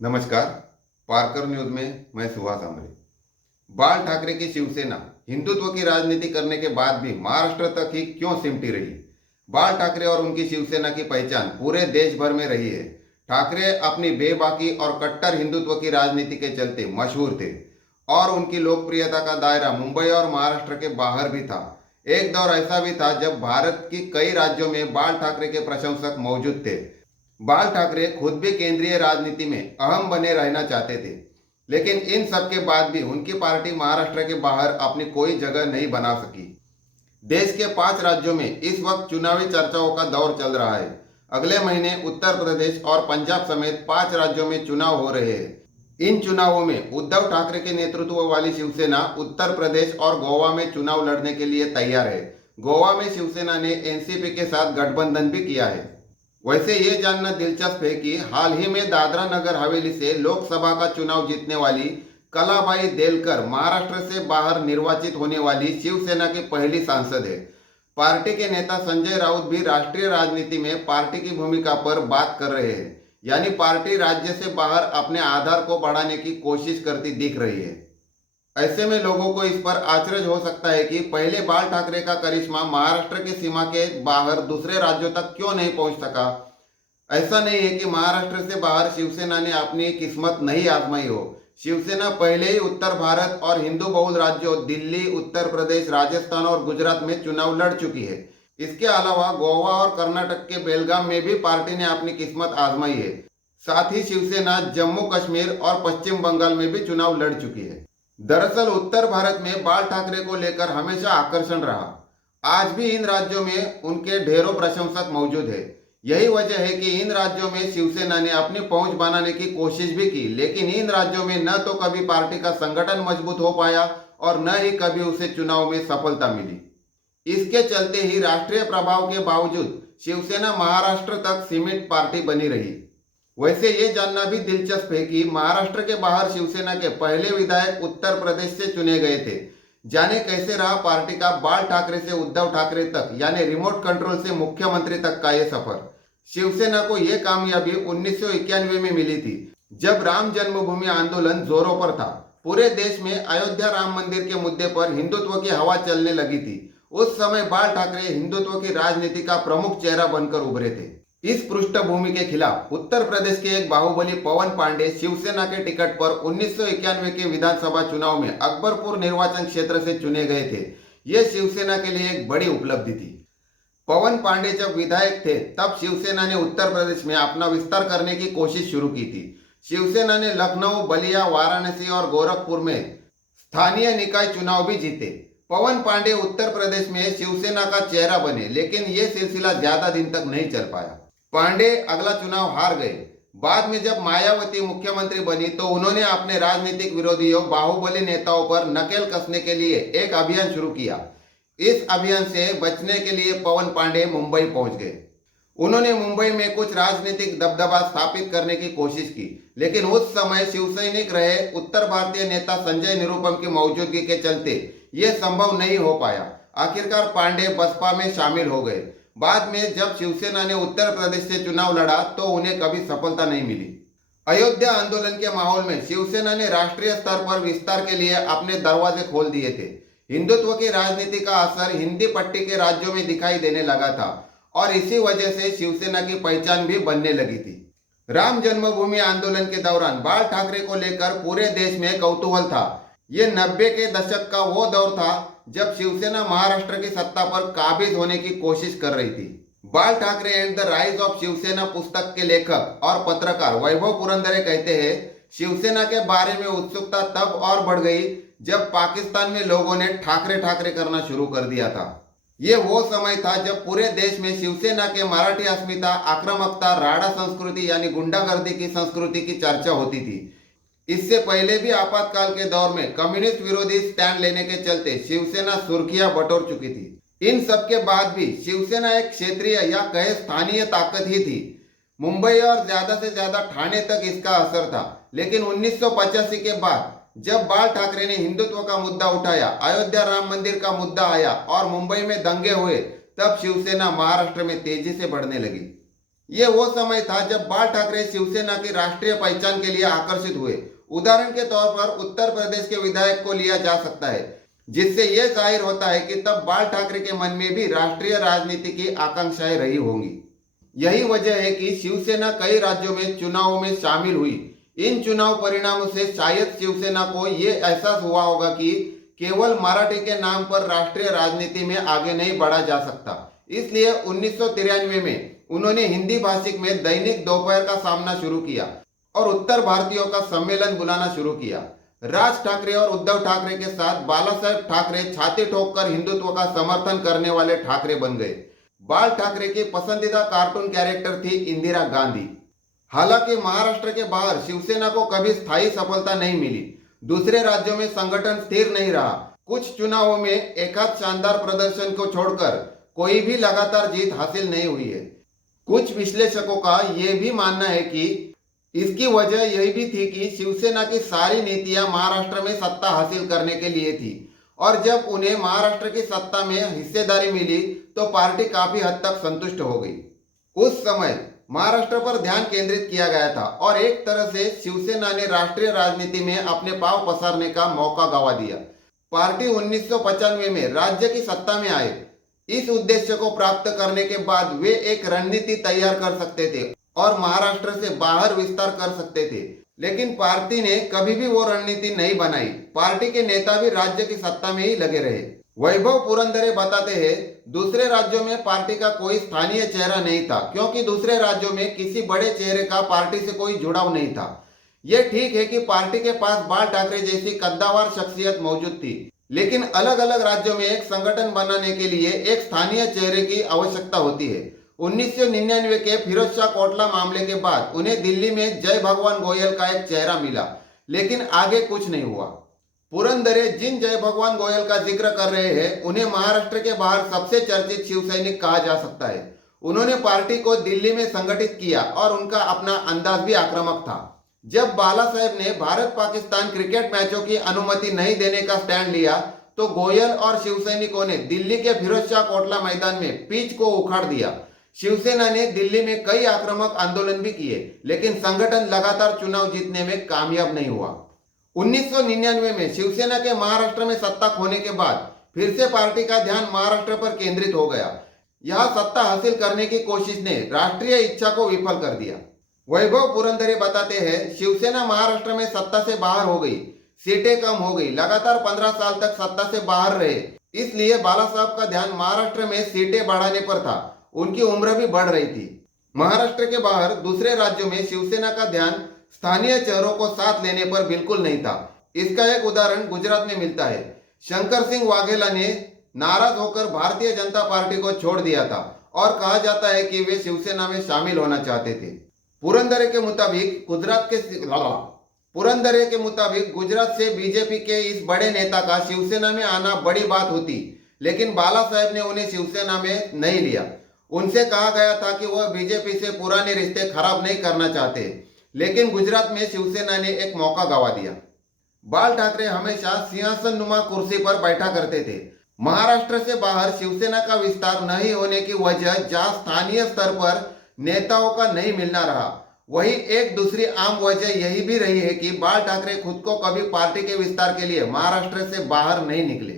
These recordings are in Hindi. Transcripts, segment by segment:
नमस्कार। पारकर न्यूज में मैं सुभाष आमरे। बाल ठाकरे की शिवसेना हिंदुत्व की राजनीति करने के बाद भी महाराष्ट्र तक ही क्यों सिमटी रही? बाल ठाकरे और उनकी शिवसेना की पहचान पूरे देश भर में रही है। ठाकरे अपनी बेबाकी और कट्टर हिंदुत्व की राजनीति के चलते मशहूर थे और उनकी लोकप्रियता का दायरा मुंबई और महाराष्ट्र के बाहर भी था। एक दौर ऐसा भी था जब भारत की कई राज्यों में बाल ठाकरे के प्रशंसक मौजूद थे। बाल ठाकरे खुद भी केंद्रीय राजनीति में अहम बने रहना चाहते थे, लेकिन इन सब के बाद भी उनकी पार्टी महाराष्ट्र के बाहर अपनी कोई जगह नहीं बना सकी। देश के 5 राज्यों में इस वक्त चुनावी चर्चाओं का दौर चल रहा है। अगले महीने उत्तर प्रदेश और पंजाब समेत 5 राज्यों में चुनाव हो रहे हैं। इन चुनावों में उद्धव ठाकरे के नेतृत्व वाली शिवसेना उत्तर प्रदेश और गोवा में चुनाव लड़ने के लिए तैयार है। गोवा में शिवसेना ने एनसीपी के साथ गठबंधन भी किया है। वैसे ये जानना दिलचस्प है कि हाल ही में दादरा नगर हवेली से लोकसभा का चुनाव जीतने वाली कलाबाई देलकर महाराष्ट्र से बाहर निर्वाचित होने वाली शिवसेना की पहली सांसद है। पार्टी के नेता संजय राउत भी राष्ट्रीय राजनीति में पार्टी की भूमिका पर बात कर रहे हैं, यानी पार्टी राज्य से बाहर अपने आधार को बढ़ाने की कोशिश करती दिख रही है। ऐसे में लोगों को इस पर आश्चर्य हो सकता है कि पहले बाल ठाकरे का करिश्मा महाराष्ट्र की सीमा के बाहर दूसरे राज्यों तक क्यों नहीं पहुंच सका। ऐसा नहीं है कि महाराष्ट्र से बाहर शिवसेना ने अपनी किस्मत नहीं आजमाई हो। शिवसेना पहले ही उत्तर भारत और हिंदू बहुल राज्यों दिल्ली, उत्तर प्रदेश, राजस्थान और गुजरात में चुनाव लड़ चुकी है। इसके अलावा गोवा और कर्नाटक के बेलगाम में भी पार्टी ने अपनी किस्मत आजमाई है। साथ ही शिवसेना जम्मू कश्मीर और पश्चिम बंगाल में भी चुनाव लड़ चुकी है। दरअसल उत्तर भारत में बाल ठाकरे को लेकर हमेशा आकर्षण रहा। आज भी इन राज्यों में उनके ढेरों प्रशंसक मौजूद है। यही वजह है कि इन राज्यों में शिवसेना ने अपनी पहुंच बनाने की कोशिश भी की, लेकिन इन राज्यों में न तो कभी पार्टी का संगठन मजबूत हो पाया और न ही कभी उसे चुनाव में सफलता मिली। इसके चलते ही राष्ट्रीय प्रभाव के बावजूद शिवसेना महाराष्ट्र तक सीमित पार्टी बनी रही। वैसे ये जानना भी दिलचस्प है कि महाराष्ट्र के बाहर शिवसेना के पहले विधायक उत्तर प्रदेश से चुने गए थे। जाने कैसे रहा पार्टी का बाल ठाकरे से उद्धव ठाकरे तक, यानी रिमोट कंट्रोल से मुख्यमंत्री तक का ये सफर। शिवसेना को यह कामयाबी 1991 में मिली थी, जब राम जन्मभूमि आंदोलन जोरों पर था। पूरे देश में अयोध्या राम मंदिर के मुद्दे पर हिंदुत्व की हवा चलने लगी थी। उस समय बाल ठाकरे हिंदुत्व की राजनीति का प्रमुख चेहरा बनकर उभरे थे। इस पृष्ठभूमि के खिलाफ उत्तर प्रदेश के एक बाहुबली पवन पांडे शिवसेना के टिकट पर 1991 के विधानसभा चुनाव में अकबरपुर निर्वाचन क्षेत्र से चुने गए थे। यह शिवसेना के लिए एक बड़ी उपलब्धि थी। पवन पांडे जब विधायक थे तब शिवसेना ने उत्तर प्रदेश में अपना विस्तार करने की कोशिश शुरू की थी। शिवसेना ने लखनऊ, बलिया, वाराणसी और गोरखपुर में स्थानीय निकाय चुनाव भी जीते। पवन पांडे उत्तर प्रदेश में शिवसेना का चेहरा बने, लेकिन यह सिलसिला ज्यादा दिन तक नहीं चल पाया। पांडे अगला चुनाव हार गए। बाद में जब मायावती मुख्यमंत्री बनी तो उन्होंने अपने राजनीतिक विरोधियों बाहुबली नेताओं पर नकेल कसने के लिए एक अभियान शुरू किया। इस अभियान से बचने के लिए पवन पांडे मुंबई पहुंच गए। उन्होंने मुंबई में कुछ राजनीतिक दबदबा स्थापित करने की कोशिश की, लेकिन उस समय शिवसैनिक रहे उत्तर भारतीय नेता संजय निरुपम की मौजूदगी के चलते यह संभव नहीं हो पाया। आखिरकार पांडे बसपा में शामिल हो गए। बाद में जब शिवसेना ने उत्तर प्रदेश से चुनाव लड़ा तो उन्हें कभी सफलता नहीं मिली। अयोध्या आंदोलन के माहौल में शिवसेना ने राष्ट्रीय स्तर पर विस्तार के लिए अपने दरवाजे खोल दिए थे। हिंदुत्व की राजनीति का असर हिंदी पट्टी के राज्यों में दिखाई देने लगा था और इसी वजह से शिवसेना की पहचान भी बनने लगी थी। राम जन्मभूमि आंदोलन के दौरान बाल ठाकरे को लेकर पूरे देश में कौतूहल था। ये 90 के दशक का वो दौर था जब शिवसेना महाराष्ट्र की सत्ता पर काबिज होने की कोशिश कर रही थी। Bal Thackeray and the rise of Shiv Sena पुस्तक के लेखक और पत्रकार वैभव पुरंदरे कहते हैं, शिवसेना के बारे में उत्सुकता तब और बढ़ गई जब पाकिस्तान में लोगों ने ठाकरे ठाकरे करना शुरू कर दिया था। ये वो समय था जब पूरे देश में शिवसेना के मराठी अस्मिता, आक्रामकता, राडा संस्कृति यानी गुंडागर्दी की संस्कृति की चर्चा होती थी। इससे पहले भी आपातकाल के दौर में कम्युनिस्ट विरोधी स्टैंड लेने के चलते शिवसेना सुर्खियां बटोर चुकी थी। इन सब के बाद भी शिवसेना एक क्षेत्रीय या कहे स्थानीय ताकत ही थी। मुंबई और ज्यादा से ज्यादा ठाणे तक इसका असर था, लेकिन 1985 के बाद जब बाल ठाकरे ने हिंदुत्व का मुद्दा उठाया, अयोध्या राम मंदिर का मुद्दा आया और मुंबई में दंगे हुए, तब शिवसेना महाराष्ट्र में तेजी से बढ़ने लगी। ये वो समय था जब बाल ठाकरे शिवसेना की राष्ट्रीय पहचान के लिए आकर्षित हुए। उदाहरण के तौर पर उत्तर प्रदेश के विधायक को लिया जा सकता है, जिससे यह जाहिर होता है कि तब बाल ठाकरे के मन में भी राष्ट्रीय राजनीति की आकांक्षाएं रही होंगी। यही वजह है कि शिवसेना कई राज्यों में चुनावों में शामिल हुई। इन चुनाव परिणामों से शायद शिवसेना को ये एहसास हुआ होगा कि केवल मराठी के नाम पर राष्ट्रीय राजनीति में आगे नहीं बढ़ा जा सकता। इसलिए 1993 में उन्होंने हिंदी भाषिक में दैनिक दोपहर का सामना शुरू किया और उत्तर भारतीयों का सम्मेलन बुलाना शुरू किया। राज ठाकरे और उद्धव ठाकरे के साथ बाला साहेब ठाकरे छाती ठोककर हिंदुत्व का समर्थन करने वाले ठाकरे बन गए। बाल ठाकरे की पसंदीदा कार्टून कैरेक्टर थी इंदिरा गांधी। हालांकि महाराष्ट्र के बाहर शिवसेना को कभी स्थायी सफलता नहीं मिली। दूसरे राज्यों में संगठन स्थिर नहीं रहा। कुछ चुनावों में एकाध शानदार प्रदर्शन को छोड़कर कोई भी लगातार जीत हासिल नहीं हुई है। कुछ विश्लेषकों का यह भी मानना है कि इसकी वजह यही भी थी कि शिवसेना की सारी नीतियां महाराष्ट्र में सत्ता हासिल करने के लिए थी और जब उन्हें महाराष्ट्र की सत्ता में हिस्सेदारी मिली तो पार्टी काफी हद तक संतुष्ट हो गई। उस समय महाराष्ट्र पर ध्यान केंद्रित किया गया था और एक तरह से शिवसेना ने राष्ट्रीय राजनीति में अपने पांव पसारने का मौका गंवा दिया। पार्टी 1995 में राज्य की सत्ता में आए। इस उद्देश्य को प्राप्त करने के बाद वे एक रणनीति तैयार कर सकते थे और महाराष्ट्र से बाहर विस्तार कर सकते थे, लेकिन पार्टी ने कभी भी वो रणनीति नहीं बनाई। पार्टी के नेता भी राज्य की सत्ता में ही लगे रहे। वैभव पुरंदरे बताते हैं, दूसरे राज्यों में पार्टी का कोई स्थानीय चेहरा नहीं था क्योंकि दूसरे राज्यों में किसी बड़े चेहरे का पार्टी से कोई जुड़ाव नहीं था। यह ठीक है कि पार्टी के पास बाल ठाकरे जैसी कद्दावर शख्सियत मौजूद थी, लेकिन अलग अलग राज्यों में एक संगठन बनाने के लिए एक स्थानीय चेहरे की आवश्यकता होती है। 1999 के फिरोज शाह कोटला मामले के बाद उन्हें दिल्ली में जय भगवान गोयल का एक चेहरा मिला, लेकिन आगे कुछ नहीं हुआ। पुरंदरे जिन जय भगवान गोयल का जिक्र कर रहे हैं उन्हें महाराष्ट्र के बाहर सबसे चर्चित शिव सैनिक कहा जा सकता है। उन्होंने पार्टी को दिल्ली में संगठित किया और उनका अपना अंदाज भी आक्रामक था। जब बाला साहेब ने भारत पाकिस्तान क्रिकेट मैचों की अनुमति नहीं देने का स्टैंड लिया तो गोयल और शिव सैनिकों ने दिल्ली के फिरोज शाह कोटला मैदान में पिच को उखाड़ दिया। शिवसेना ने दिल्ली में कई आक्रामक आंदोलन भी किए, लेकिन संगठन लगातार चुनाव जीतने में कामयाब नहीं हुआ। 1999 में शिवसेना के महाराष्ट्र में सत्ता खोने के बाद फिर से पार्टी का ध्यान महाराष्ट्र पर केंद्रित हो गया। यह सत्ता हासिल करने की कोशिश ने राष्ट्रीय इच्छा को विफल कर दिया। वैभव पुरंदरे बताते हैं, शिवसेना महाराष्ट्र में सत्ता से बाहर हो गई, सीटें कम हो गई, लगातार 15 साल तक सत्ता से बाहर रहे, इसलिए बाला साहब का ध्यान महाराष्ट्र में सीटें बढ़ाने पर था। उनकी उम्र भी बढ़ रही थी। महाराष्ट्र के बाहर दूसरे राज्यों में शिवसेना का ध्यान स्थानीय चेहरों को साथ लेने पर बिल्कुल नहीं था। इसका एक उदाहरण गुजरात में मिलता है। शंकर सिंह वाघेला ने नाराज होकर भारतीय जनता पार्टी को छोड़ दिया था और कहा जाता है कि वे शिवसेना में शामिल होना चाहते थे। पुरंदरे के मुताबिक गुजरात से बीजेपी के इस बड़े नेता का शिवसेना में आना बड़ी बात होती, लेकिन बाला साहेब ने उन्हें शिवसेना में नहीं लिया। उनसे कहा गया था कि वह बीजेपी से पुराने रिश्ते खराब नहीं करना चाहते, लेकिन गुजरात में शिवसेना ने एक मौका गंवा दिया। बाल ठाकरे हमेशा सिंहासन नुमा कुर्सी पर बैठा करते थे। महाराष्ट्र से बाहर शिवसेना का विस्तार नहीं होने की वजह जहां स्थानीय स्तर पर नेताओं का नहीं मिलना रहा, वही एक दूसरी आम वजह यही भी रही है कि बाल ठाकरे खुद को कभी पार्टी के विस्तार के लिए महाराष्ट्र से बाहर नहीं निकले।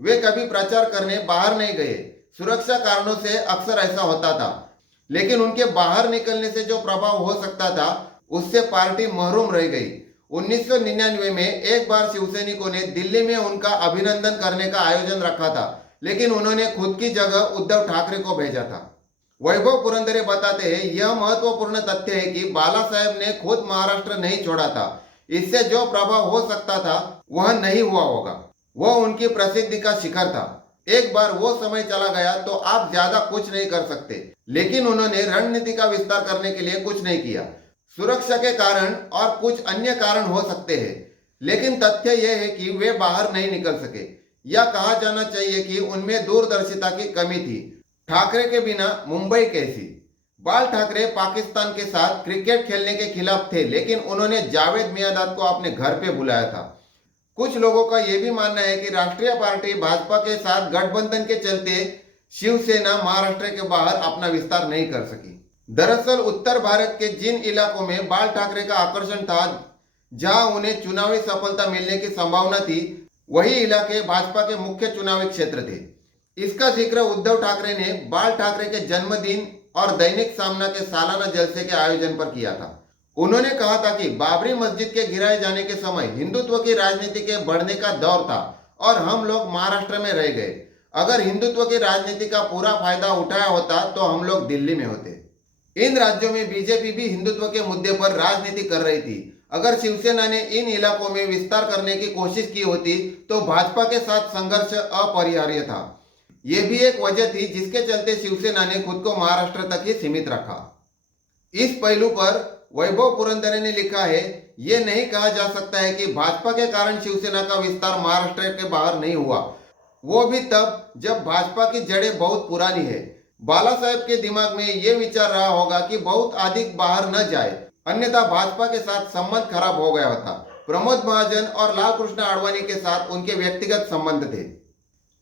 वे कभी प्रचार करने बाहर नहीं गए। सुरक्षा कारणों से अक्सर ऐसा होता था, लेकिन उनके बाहर निकलने से जो प्रभाव हो सकता था उससे पार्टी महरूम रह गई। 1999 में एक बार शिवसैनिकों ने दिल्ली में उनका अभिनंदन करने का आयोजन रखा था, लेकिन उन्होंने खुद की जगह उद्धव ठाकरे को भेजा था। वैभव पुरंदरे बताते हैं, यह महत्वपूर्ण तथ्य है कि बाला साहेब ने खुद महाराष्ट्र नहीं छोड़ा था। इससे जो प्रभाव हो सकता था वह नहीं हुआ होगा। वह उनकी प्रसिद्धि का शिखर था। एक बार वो समय चला गया तो आप ज्यादा कुछ नहीं कर सकते, लेकिन उन्होंने रणनीति का विस्तार करने के लिए कुछ नहीं किया। सुरक्षा के कारण और कुछ अन्य कारण हो सकते हैं, लेकिन तथ्य यह है कि वे बाहर नहीं निकल सके। यह कहा जाना चाहिए कि उनमें दूरदर्शिता की कमी थी। ठाकरे के बिना मुंबई कैसी? बाल ठाकरे पाकिस्तान के साथ क्रिकेट खेलने के खिलाफ थे, लेकिन उन्होंने जावेद मियांदाद को अपने घर पे बुलाया था। कुछ लोगों का यह भी मानना है कि राष्ट्रीय पार्टी भाजपा के साथ गठबंधन के चलते शिवसेना महाराष्ट्र के बाहर अपना विस्तार नहीं कर सकी। दरअसल उत्तर भारत के जिन इलाकों में बाल ठाकरे का आकर्षण था, जहां उन्हें चुनावी सफलता मिलने की संभावना थी, वही इलाके भाजपा के मुख्य चुनावी क्षेत्र थे। इसका जिक्र उद्धव ठाकरे ने बाल ठाकरे के जन्मदिन और दैनिक सामना के सालाना जलसे के आयोजन पर किया था। उन्होंने कहा था कि बाबरी मस्जिद के गिराए जाने के समय हिंदुत्व की राजनीति के बढ़ने का दौर था और हम लोग महाराष्ट्र में रह गए। अगर हिंदुत्व की राजनीति का पूरा फायदा उठाया होता तो हम लोग दिल्ली में होते। इन राज्यों में बीजेपी भी हिंदुत्व के मुद्दे पर राजनीति कर रही थी। अगर शिवसेना ने इन इलाकों में विस्तार करने की कोशिश की होती तो भाजपा के साथ संघर्ष अपरिहार्य था। यह भी एक वजह थी जिसके चलते शिवसेना ने खुद को महाराष्ट्र तक ही सीमित रखा। इस पहलू पर वैभव पुरंदरे ने लिखा है, यह नहीं कहा जा सकता है कि भाजपा के कारण शिवसेना का विस्तार महाराष्ट्र के बाहर नहीं हुआ, वो भी तब जब भाजपा की जड़ें बहुत पुरानी है। बाला साहेब के दिमाग में यह विचार रहा होगा कि बहुत अधिक बाहर न जाए, अन्यथा भाजपा के साथ संबंध खराब हो गया होता। प्रमोद महाजन और लाल कृष्ण आडवाणी के साथ उनके व्यक्तिगत संबंध थे,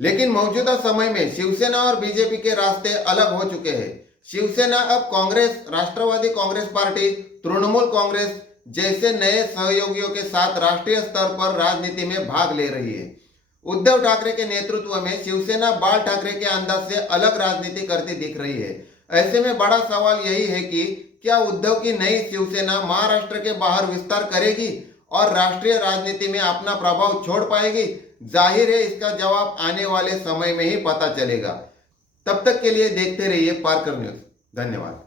लेकिन मौजूदा समय में शिवसेना और बीजेपी के रास्ते अलग हो चुके हैं। शिवसेना अब कांग्रेस, राष्ट्रवादी कांग्रेस पार्टी, तृणमूल कांग्रेस जैसे नए सहयोगियों के साथ राष्ट्रीय स्तर पर राजनीति में भाग ले रही है। उद्धव ठाकरे के नेतृत्व में शिवसेना बाल ठाकरे के अंदाज से अलग राजनीति करती दिख रही है। ऐसे में बड़ा सवाल यही है कि क्या उद्धव की नई शिवसेना महाराष्ट्र के बाहर विस्तार करेगी और राष्ट्रीय राजनीति में अपना प्रभाव छोड़ पाएगी? जाहिर है इसका जवाब आने वाले समय में ही पता चलेगा। तब तक के लिए देखते रहिए पारकर न्यूज। धन्यवाद।